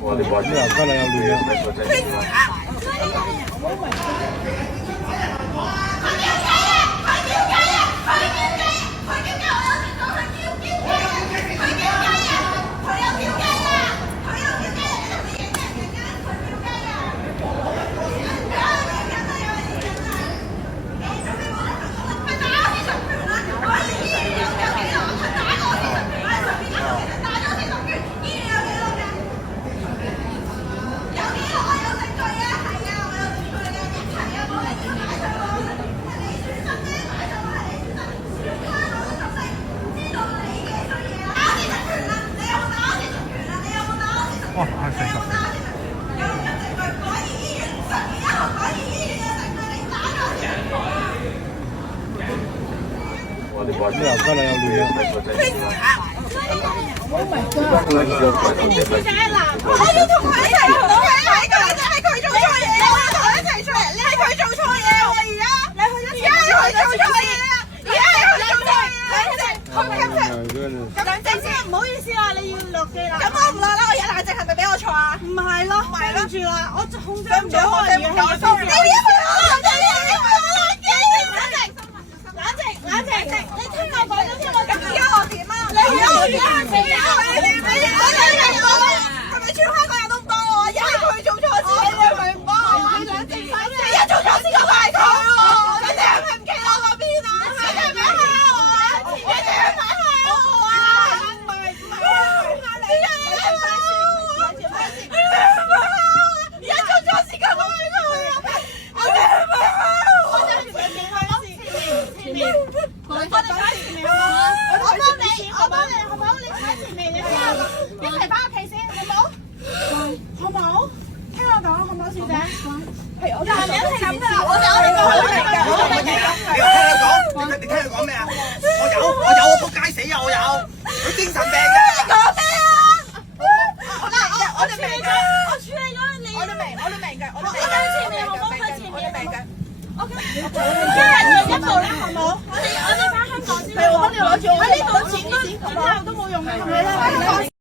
我哋話啲人家有亂哇！係成十。我哋話啲人家有亂我要同佢一齊唔到嘅，係佢做錯嘢，我要同佢一齊出嚟，你係佢做錯嘢喎，而家你去咗，而家係佢做錯嘢啊，而家係佢做錯嘢，冷靜先，唔好意思啊，你要落機啦。咁我唔落啦，我而家冷靜係咪俾我錯啊？唔係咯，跟住啦，我控制唔到我而家係有 sorry。冷靜，你聽我講咗先，我咁而家我點啊？你而家我點啊？係咪全香港人都唔幫我？而家係佢做錯事，你係咪唔幫我？冷靜翻先，而家做錯事嗰個係佢喎，你哋係咪唔企我嗰邊啊？你哋係咪蝦我啊？你哋係咪蝦我啊？唔係，而家做錯事嗰個係佢啊！我哋係咪蝦我？我哋係咪蝦我？我哋擺前面好唔好？我幫你，好唔好？你擺前面，你之後一齊翻屋企先，好唔好？好唔好？聽我講，好唔好，小姐？係我哋一齊咁噶，我哋明㗎，我哋明㗎。你聽佢講咩啊？我仆街死啊！我有，佢精神病㗎。你講咩啊？嗱，我哋明㗎，我處理咗你。我哋明㗎，我哋前面好唔好？佢前面明㗎。OK， 一人一步啦，好唔好？我哋翻香港先。係我幫你攞住我呢度錢，之後都冇用嘅，係咪咧？